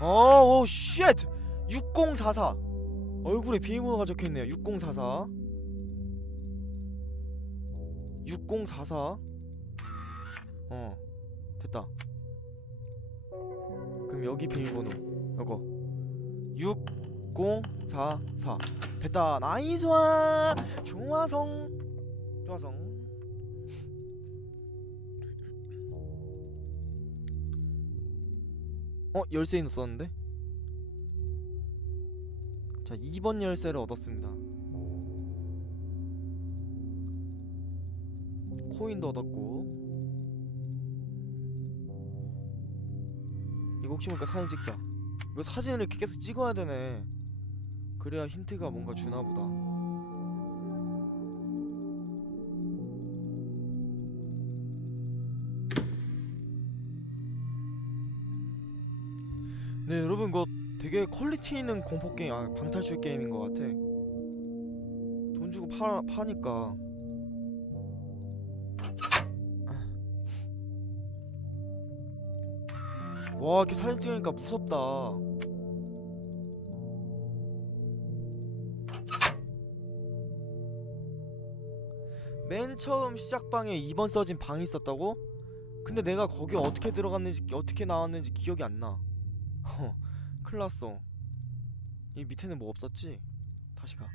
어오 쉣 6044 얼굴에 비밀번호가 적혀있네요. 6044 6044 어 됐다. 그럼 여기 비밀번호. 요거. 6044 됐다. 나이스와 좋아성. 좋아성 어? 열쇠 있었는데? 자 2번 열쇠를 얻었습니다. 코인도 얻었고. 이거 혹시 모르니까 사진 찍자. 이거 사진을 이렇게 계속 찍어야 되네. 그래야 힌트가 뭔가 주나 보다 되게 퀄리티 있는 공포 게임 아 방탈출 게임인 것 같아. 돈 주고 파, 파니까. 와 이렇게 사진 찍으니까 무섭다. 맨 처음 시작방에 2번 써진 방이 있었다고? 근데 내가 거기 어떻게 들어갔는지 어떻게 나왔는지 기억이 안나. 어, 큰일 났어. 이 밑에는 뭐 없었지? 다시 가.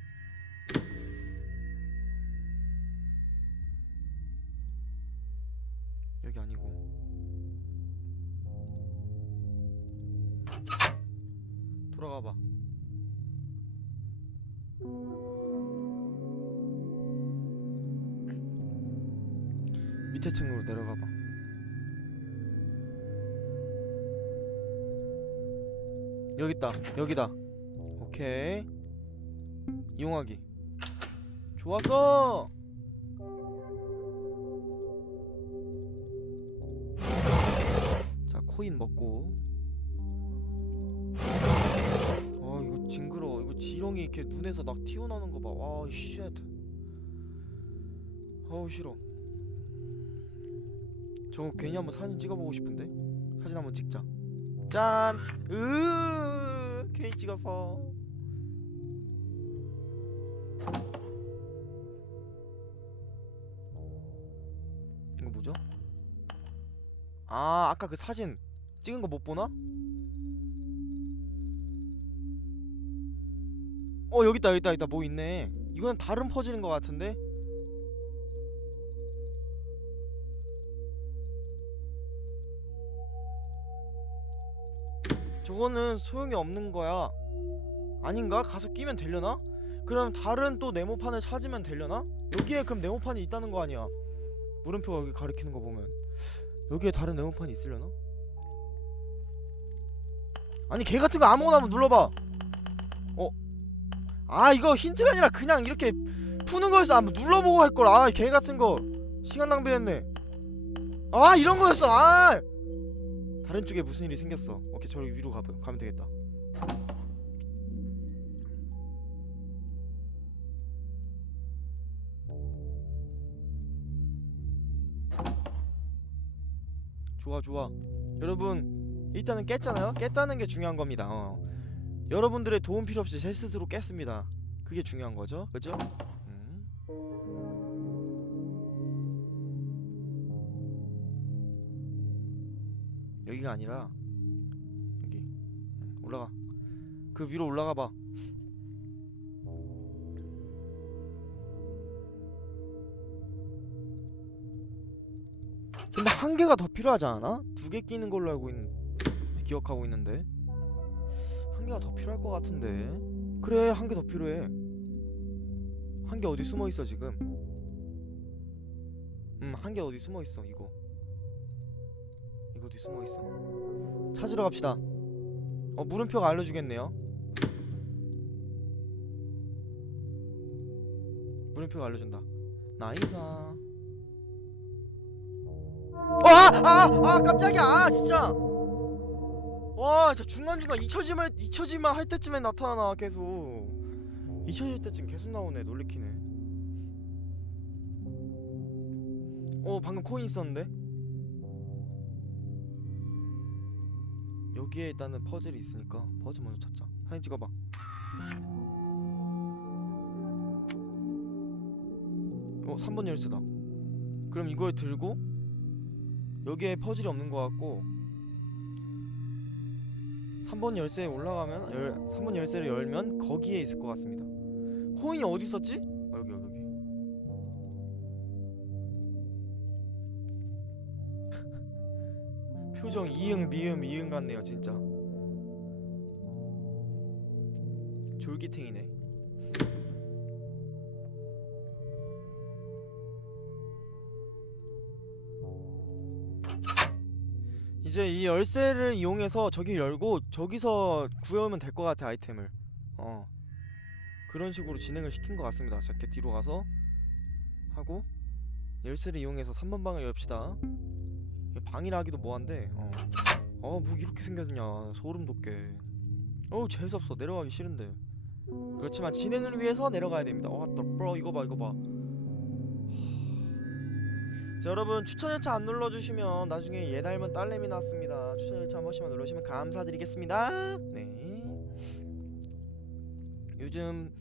여기다. 오케이. 이용하기. 좋았어. 자, 코인 먹고. 아, 이거 징그러워. 이거 지렁이 이렇게 눈에서 막 튀어나오는 거 봐. 와, 쉣. 어우, 싫어. 저거 괜히 한번 사진 찍어보고 싶은데? 사진 한번 찍자. 짠! 으 괜히 찍었어. 이거 뭐죠? 아, 아까 그 사진 찍은 거 못 보나? 어, 여기 있다, 여기 있다, 여기 있다. 뭐 있네. 이건 다른 퍼즐인 것 같은데? 저거는 소용이 없는 거야. 아닌가? 가서 끼면 되려나? 그럼 다른 또 네모판을 찾으면 되려나? 여기에 그럼 네모판이 있다는 거 아니야? 물음표가 여기 가리키는 거 보면 여기에 다른 네모판이 있으려나? 아니 개 같은 거 아무거나 한번 눌러봐. 어? 아 이거 힌트가 아니라 그냥 이렇게 푸는 거였어. 한번 눌러보고 할 걸. 아개 같은 거 시간 낭비했네. 아 이런 거였어. 아 다른 쪽에 무슨 일이 생겼어. 오케이 저기 위로 가 가면 되겠다. 좋아 좋아. 여러분 일단은 깼잖아요. 깼다는 게 중요한 겁니다. 어. 여러분들의 도움 필요 없이 제 스스로 깼습니다. 그게 중요한 거죠, 그죠? 여기가 아니라 여기. 응, 올라가. 그 위로 올라가 봐. 근데 한 개가 더 필요하지 않아? 두 개 끼는 걸로 알고 있는 기억하고 있는데. 한 개가 더 필요할 것 같은데. 그래 한 개 더 필요해. 한 개 어디 숨어 있어 지금? 음한 개 어디 숨어 있어 이거. 이거 어디 숨어 있어 찾으러 갑시다 어 물음표가 알려주겠네요 물음표가 알려준다 나이스 어, 아! 아! 아! 깜짝이야! 아 진짜! 와 진짜 중간 중간 잊혀지만 잊혀지만 할 때쯤에 나타나 계속 잊혀질 때쯤 계속 나오네 놀래키네 어 방금 코인 있었는데 여기에 일단은 퍼즐이 있으니까 퍼즐 먼저 찾자. 사진 찍어봐. 어 3번 열쇠다. 그럼 이걸 들고 여기에 퍼즐이 없는 것 같고 3번 열쇠에 올라가면 열, 3번 열쇠를 열면 거기에 있을 것 같습니다. 코인이 어디 있었지? 표정 이응 미음 이응 같네요 진짜. 졸기탱이네. 이제 이 열쇠를 이용해서 저기 열고 저기서 구해오면 될 것 같아 아이템을. 어. 그런 식으로 진행을 시킨 것 같습니다. 자 이렇게 뒤로 가서 하고 열쇠를 이용해서 3번 방을 엽시다 방이라 하기도 뭐한데 어. 어, 뭐 이렇게 생겼냐 소름 돋게. 어우 재수없어. 내려가기 싫은데. 그렇지만 진행을 위해서 내려가야 됩니다. 어, 또 bro 이거 봐 이거 봐. 자, 여러분 추천 열차 안 눌러주시면 나중에 얘 닮은 딸내미 나왔습니다. 추천 열차 한 번씩만 눌러주시면 감사드리겠습니다. 네. 요즘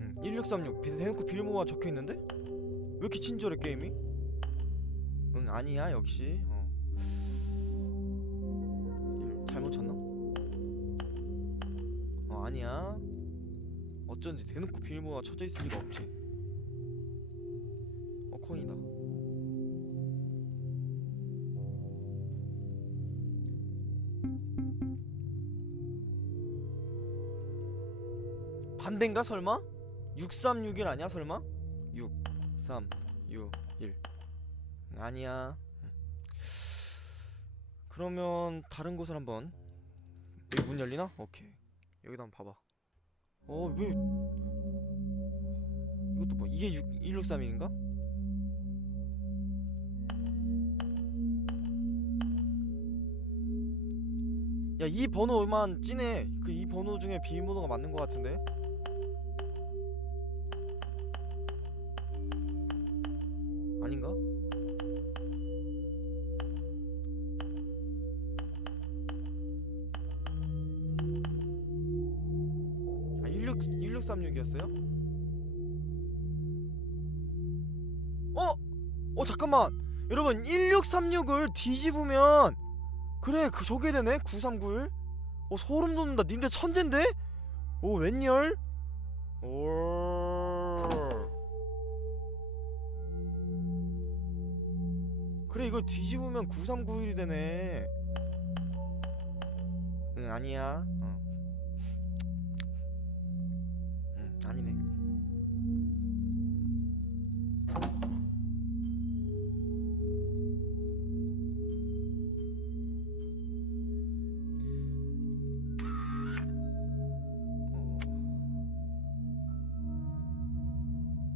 음, 1636 대놓고 빌모가 적혀있는데? 왜 이렇게 친절해 게임이? 응 아니야 역시 어. 일- 잘못 쳤나? 어 아니야 어쩐지 대놓고 비밀번호가 쳐져 있을 리가 없지 어 코인이다 반대인가 설마? 6361 아니야 설마? 6 3 6 1 아니야 음. 그러면 다른 곳을 한번 여기 문 열리나? 오케이 여기다 한번 봐봐 어왜 이것도 뭐 이게 6, 1631인가? 야 이 번호만 찐해 그 이 번호 중에 비밀번호가 맞는 것 같은데 1636이었어요? 어? 어 잠깐만 여러분 1636을 뒤집으면 그래 그 저게 되네 9391어 소름 돋는다 님들 천재인데? 오 웬열? 오 그래 이걸 뒤집으면 9391이 되네 응 아니야 아니네 어.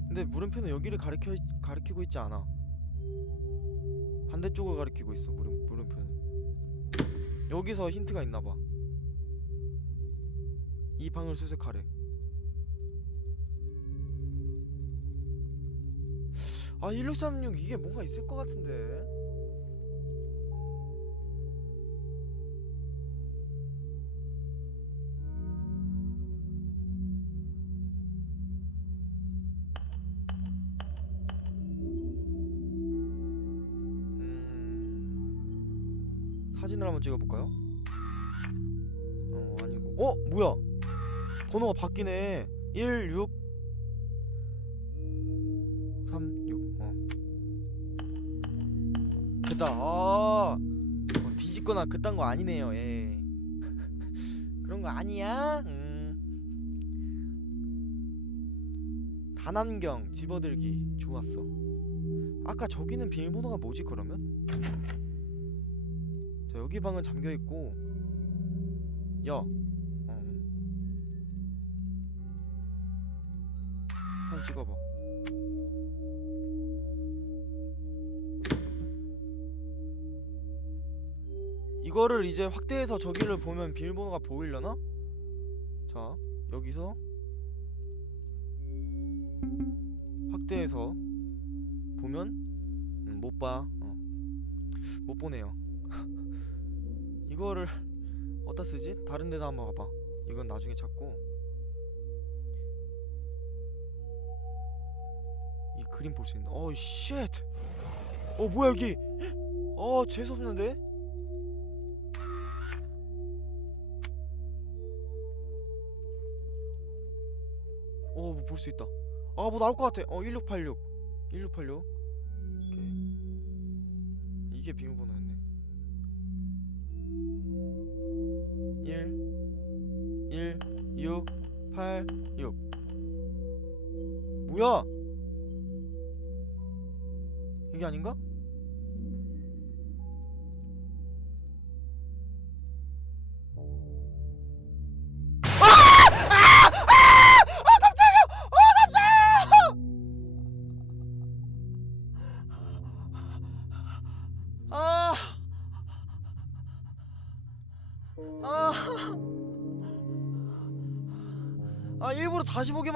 근데 물음표는 여기를 가리켜 가리키고 있지 않아. 반대쪽을 가리키고 있어 물음 물음표는. 여기서 힌트가 있나 봐. 이 방을 수색하래. 아, 1636 이게 뭔가 있을 것 같은데. 음... 사진을 한번 찍어볼까요? 어 아니고 어 뭐야 번호가 바뀌네 1 됐다. 아 어, 뒤집거나 그딴 거 아니네요. 예. 그런 거 아니야? 음. 단안경 집어들기 좋았어. 아까 저기는 비밀번호가 뭐지 그러면? 자 여기 방은 잠겨 있고 야 이거를 이제 확대해서 저기를 보면 비밀번호가 보이려나? 자 여기서 확대해서 보면 음, 못봐 어. 못 보네요 이거를 어디다 쓰지? 다른 데다 한번 가봐 이건 나중에 찾고 이 그림 볼 수 있나? 어이 쉣! 어 뭐야 여기 어 재수없는데? 볼 수 있다. 아 뭐 나올 것 같아. 어 1686 1686 오케이. 이게 비밀번호였네. 1 1 6 8 6 뭐야? 이게 아닌가?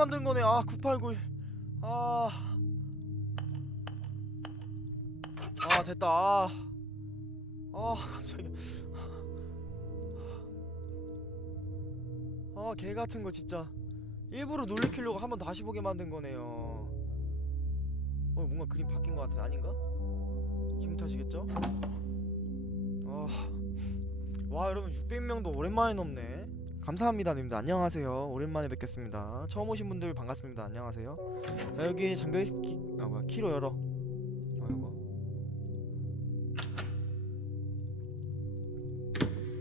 만든 거네. 아 9891. 아, 아 됐다. 아, 아 깜짝이야. 아개 같은 거 진짜. 일부러 놀래키려고 한번 다시 보게 만든 거네요. 어 뭔가 그림 바뀐 거 같은 아닌가? 기분 탓이겠죠? 아, 와 여러분 600명도 오랜만에 넘네. 감사합니다, 님들 안녕하세요. 오랜만에 뵙겠습니다. 처음 오신 분들 반갑습니다. 안녕하세요. 자 여기 잠겨 있, 키, 아 뭐야 키로 열어. 아이고.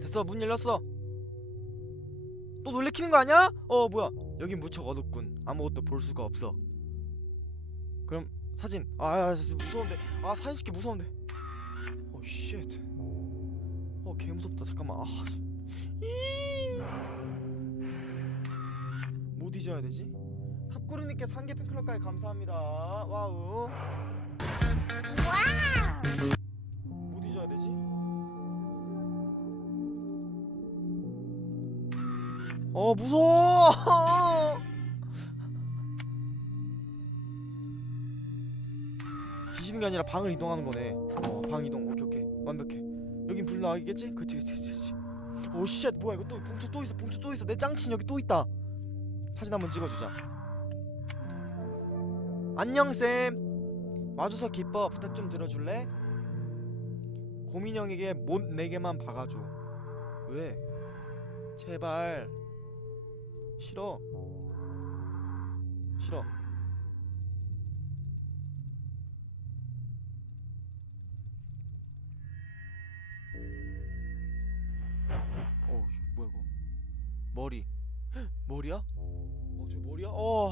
됐어 문 열렸어. 또 놀래키는 거 아니야? 어 뭐야 여긴 무척 어둡군. 아무것도 볼 수가 없어. 그럼 사진 아, 아 진짜 무서운데 아 사진 찍기 무서운데 어 쉣. 어개 무섭다 잠깐만 아. 이. 뭐 뒤져야 되지? 탑구르님께 상계 팬클럽까지 감사합니다 와우 뭐 뒤져야 되지? 어 무서워 뒤지는 게 아니라 방을 이동하는 거네. 어, 방 이동. 오케이 오케이. 완벽해. 여긴 불 나가겠지? 그치 그치 그치. 그치. 오 쉣. 뭐야 이거 또 봉투 또 있어. 봉투 또 있어. 내 짱친 여기 또 있다. 사진 한번 찍어주자. 안녕 쌤. 와줘서 기뻐. 부탁 좀 들어줄래? 고민형에게 못네 개만 박아줘. 왜? 제발. 싫어. 머리 헉, 머리야? 어 저 머리야? 어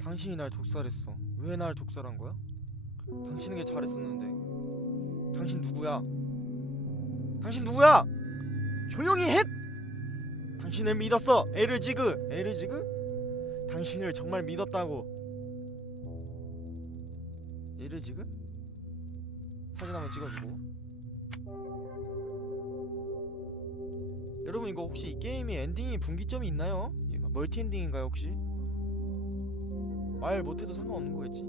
당신이 날 독살했어 왜 날 독살한 거야? 당신에게 잘했었는데 당신 누구야? 당신 누구야? 조용히 해! 당신을 믿었어 에르지그 에르지그? 당신을 정말 믿었다고 에르지그? 사진 한번 찍어주고 여러분 이거 혹시 이 게임이 엔딩이 분기점이 있나요? 멀티 엔딩인가요 혹시? 말 못해도 상관없는 거겠지?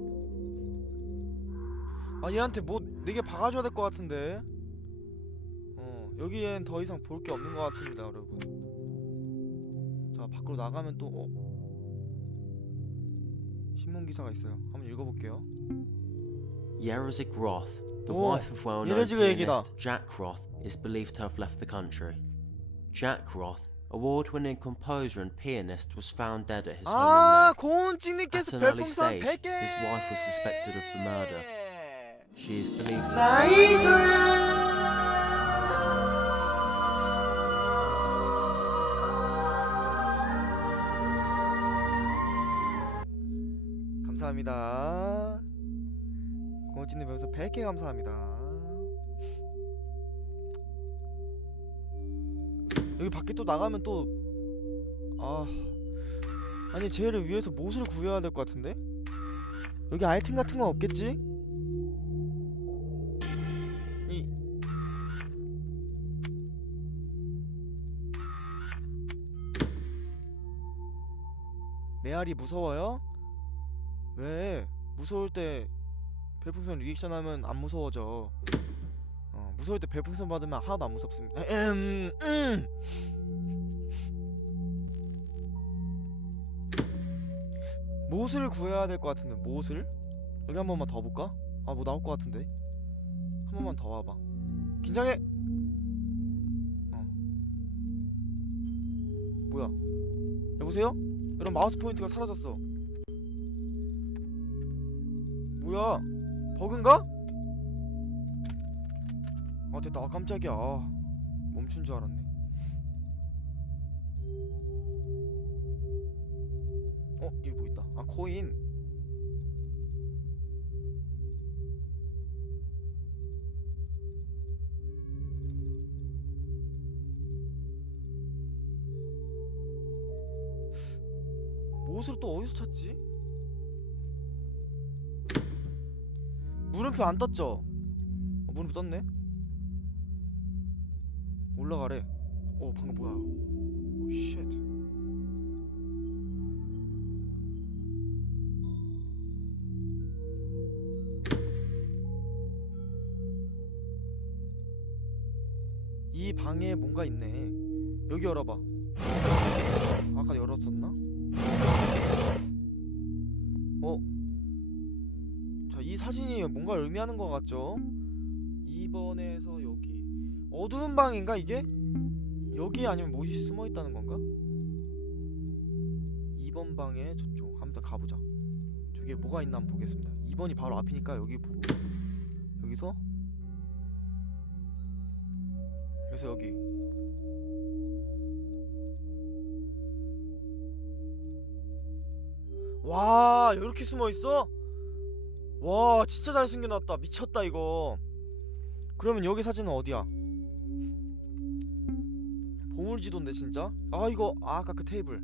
아 얘한테 뭐 네개 박아줘야 될 것 같은데 어 여기엔 더 이상 볼 게 없는 것 같습니다 여러분 자 밖으로 나가면 또 어? 신문 기사가 있어요 한번 읽어볼게요 Yerazig Roth, the 오, wife of well-known pianist Jack Roth, is believed to have left the country. Jack Roth, award-winning composer and pianist, was found dead at his home 아 in May. 고은찡님께서 At an early 별풍선 stage, 100개 his wife was suspected of the murder. She is believed to 나이스 감사합니다 고은찡님 여기서 100개 감사합니다 여기 밖에 또 나가면 또 아... 아니 쟤를 위해서 못을 구해야 될 것 같은데? 여기 아이템 같은 건 없겠지? 이 메아리 무서워요? 왜? 무서울 때 별풍선 리액션 하면 안 무서워져 무서울 때 별풍선 받으면 하나도 안 무섭습니다. 음, 음. 못을 구해야 될 것 같은데 못을? 여기 한 번만 더 볼까? 아 뭐 나올 것 같은데 한 번만 더 와봐 긴장해 어 뭐야 여보세요? 여러분 마우스 포인트가 사라졌어 뭐야 버그인가? 아 됐다 아 깜짝이야 아, 멈춘 줄 알았네 어 여기 뭐 있다 아 코인 못을 또 어디서 찾지? 물음표 안 떴죠? 어, 물음표 떴네? 올라가래 어 방금 뭐야 오쉣 이 방에 뭔가 있네 여기 열어봐 아까 열었었나? 어? 자, 이 사진이 뭔가 의미하는 것 같죠? 2번에서 여기 어두운 방인가 이게? 여기 아니면 못이 숨어 있다는 건가? 2번 방에 저쪽 한번 더 가보자 저기에 뭐가 있나 한번 보겠습니다 2번이 바로 앞이니까 여기 보고 여기서 그래서 여기 와 이렇게 숨어 있어? 와 진짜 잘 숨겨놨다 미쳤다 이거 그러면 여기 사진은 어디야? 보물지도인데 진짜? 아 이거 아, 아까 그 테이블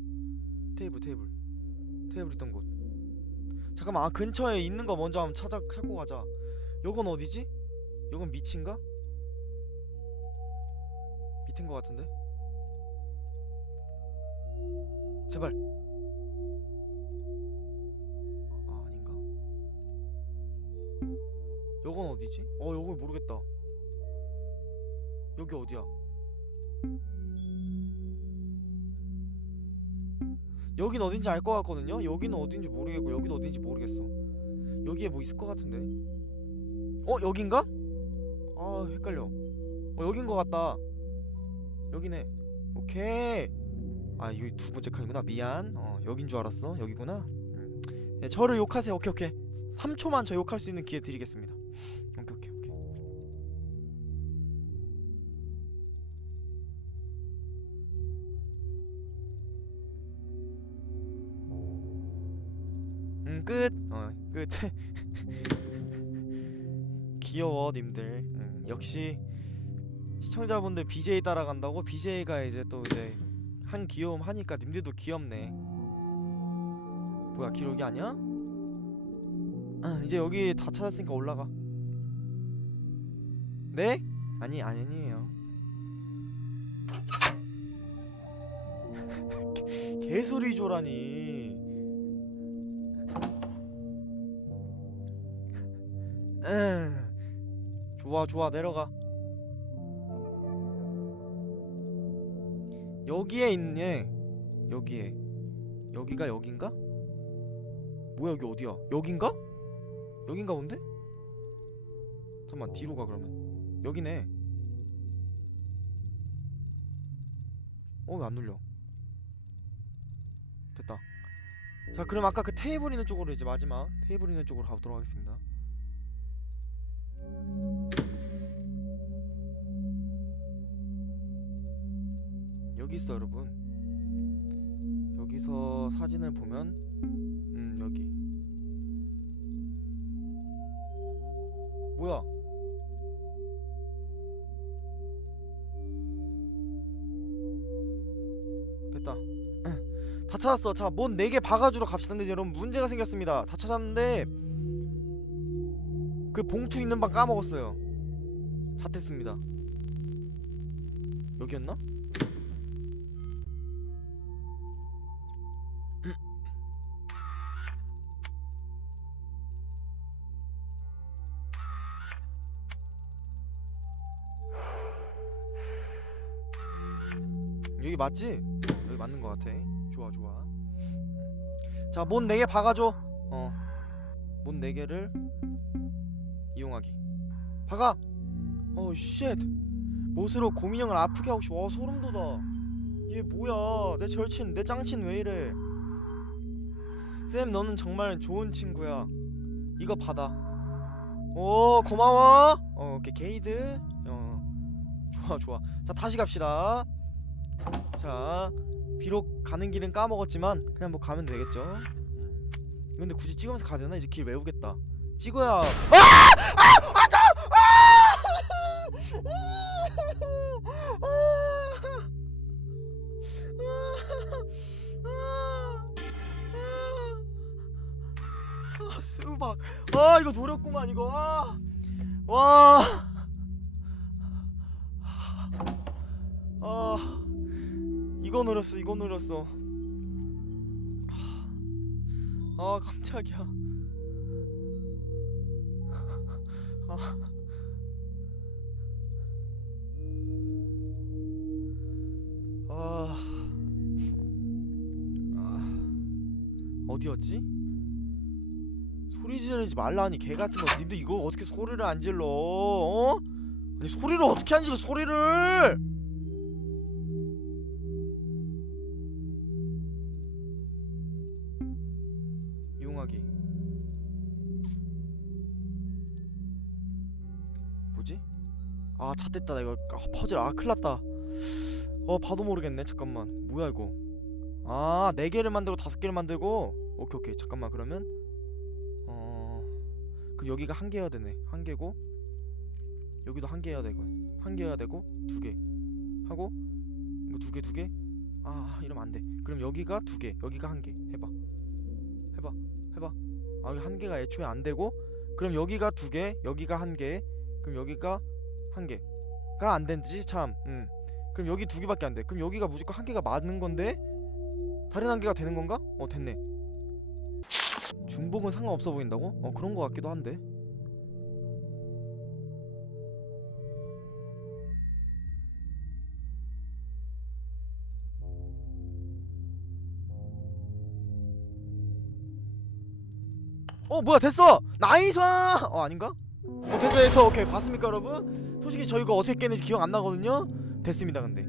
테이블 테이블 테이블 있던 곳 잠깐만 아 근처에 있는 거 먼저 한번 찾아 찾고 가자 요건 어디지? 요건 밑인가? 밑인 거 같은데 제발 아 아닌가? 요건 어디지? 어 요거 모르겠다 여기 어디야? 여긴 어딘지 알 것 같거든요? 여기는 어딘지 모르겠고 여기도 어딘지 모르겠어. 여기에 뭐 있을 것 같은데? 어 여긴가? 아 헷갈려. 어 여긴 것 같다. 여기네. 오케이. 아 이거 두 번째 칸이구나. 미안. 어 여긴 줄 알았어. 여기구나. 음. 네, 저를 욕하세요. 오케이 오케이. 3초만 저 욕할 수 있는 기회 드리겠습니다. 오케이 오케이 끝. 어, 끝. 귀여워, 님들. 음, 역시 시청자분들 BJ 따라간다고 BJ가 이제 또 이제 한 귀여움 하니까 님들도 귀엽네. 뭐야, 기록이 아니야? 아, 이제 여기 다 찾았으니까 올라가. 네? 아니, 아니에요. 개소리 조라니. 응. 좋아 좋아 내려가. 여기에 있네. 여기에. 여기가 여긴가? 뭐야 여기 어디야? 여긴가? 여긴가 본데? 잠깐만 뒤로 가 그러면. 여기네. 어 왜 안 눌려? 됐다. 자 그럼 아까 그 테이블 있는 쪽으로 이제 마지막. 테이블 있는 쪽으로 가보도록 하겠습니다 여기 있어 여러분. 여기서 사진을 보면 음 여기. 뭐야? 됐다. 다 찾았어. 자뭔 4개 박아주러 갑시다. 근데 여러분 문제가 생겼습니다. 다 찾았는데 그 봉투 있는 방 까먹었어요. 잣했습니다. 여기였나? 여기 맞지? 어, 여기 맞는 것 같아. 좋아 좋아. 자, 못 4개 박아줘. 어. 못 4개를 이용하기. 박아. 어, 쉣. 못으로 고민형을 아프게 하고 싶어. 어, 소름 돋아. 얘 뭐야? 내 절친, 내 짱친 왜 이래? 쌤, 너는 정말 좋은 친구야. 이거 받아. 오, 고마워. 어, 오케이 게이드. 어, 좋아 좋아. 자, 다시 갑시다. 자, 비록 가는 길은 까먹었지만 그냥 뭐 가면 되겠죠. 음. 근데 굳이 찍으면서 가야 되나? 이제 길 외우겠다. 찍어야. 아! 아! 이거 노렸어. 아, 깜짝이야. 아. 아. 아. 어디였지? 소리 지르지 말라니 개 같은 거. 님도 이거 어떻게 소리를 안 질러? 어? 아니 소리를 어떻게 안 질러? 소리를! 잣됐다. 나 이거 아, 퍼즐 아, 큰일났다. 어, 봐도 모르겠네. 잠깐만. 뭐야 이거? 아, 네 개를 만들고 다섯 개를 만들고. 오케이, 오케이. 잠깐만. 그러면 어. 그럼 여기가 한 개여야 되네. 한 개고. 여기도 한 개여야 되고. 한 개여야 되고 두 개. 하고 이거 두 개, 두 개. 아, 이러면 안 돼. 그럼 여기가 두 개. 여기가 한 개. 해 봐. 해 봐. 해 봐. 아, 여기 한 개가 애초에 안 되고 그럼 여기가 두 개, 여기가 한 개. 그럼 여기가 한 개가 안 되지 참. 음. 그럼 여기 두 개밖에 안 돼. 그럼 여기가 무조건 한 개가 맞는 건데 다른 한 개가 되는 건가? 어 됐네. 중복은 상관없어 보인다고? 어 그런 거 같기도 한데. 어 뭐야 됐어 나이스 어 아닌가 어 됐어 됐어 오케이 봤습니까 여러분 솔직히 저 이거 어떻게 깼는지 기억 안 나거든요? 됐습니다 근데.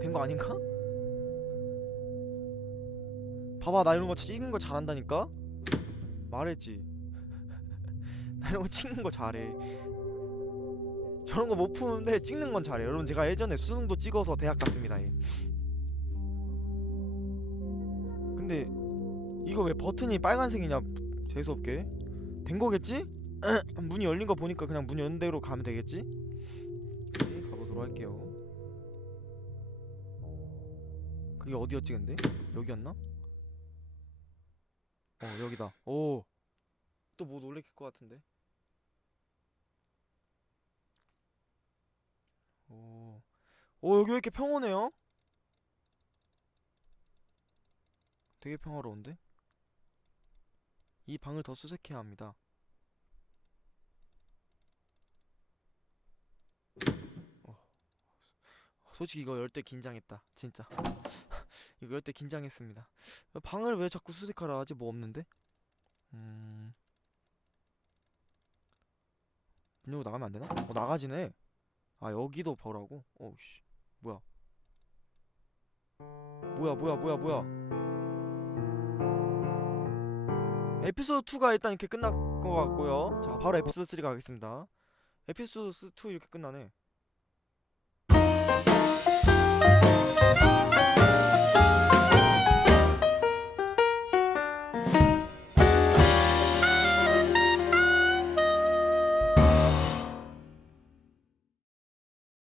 된 거 아닌가? 봐봐 나 이런 거 찍는 거 잘한다니까? 말했지. 나 이런 거 찍는 거 잘해. 저런 거 못 푸는데 찍는 건 잘해. 여러분 제가 예전에 수능도 찍어서 대학 갔습니다 예. 근데 이거 왜 버튼이 빨간색이냐? 재수없게 된 거겠지? 문이 열린 거 보니까 그냥 문 연 대로 가면 되겠지? 네, 가보도록 할게요 그게 어디였지 근데? 여기였나? 어 여기다 오 또 뭐 놀래킬 것 같은데 오, 오 여기 왜 이렇게 평온해요? 되게 평화로운데? 이 방을 더 수색해야 합니다. 어. 솔직히 이거 열 때 긴장했다. 진짜. 이거 열 때 긴장했습니다. 방을 왜 자꾸 수색하라 하지? 뭐 없는데? 음. 문 열고 나가면 안 되나? 어, 나가지네. 아, 여기도 버라고? 어우씨. 뭐야. 뭐야, 뭐야, 뭐야, 뭐야. 에피소드 2가 일단 이렇게 끝날 것 같고요. 자, 바로 에피소드 3 가겠습니다. 에피소드 2 이렇게 끝나네.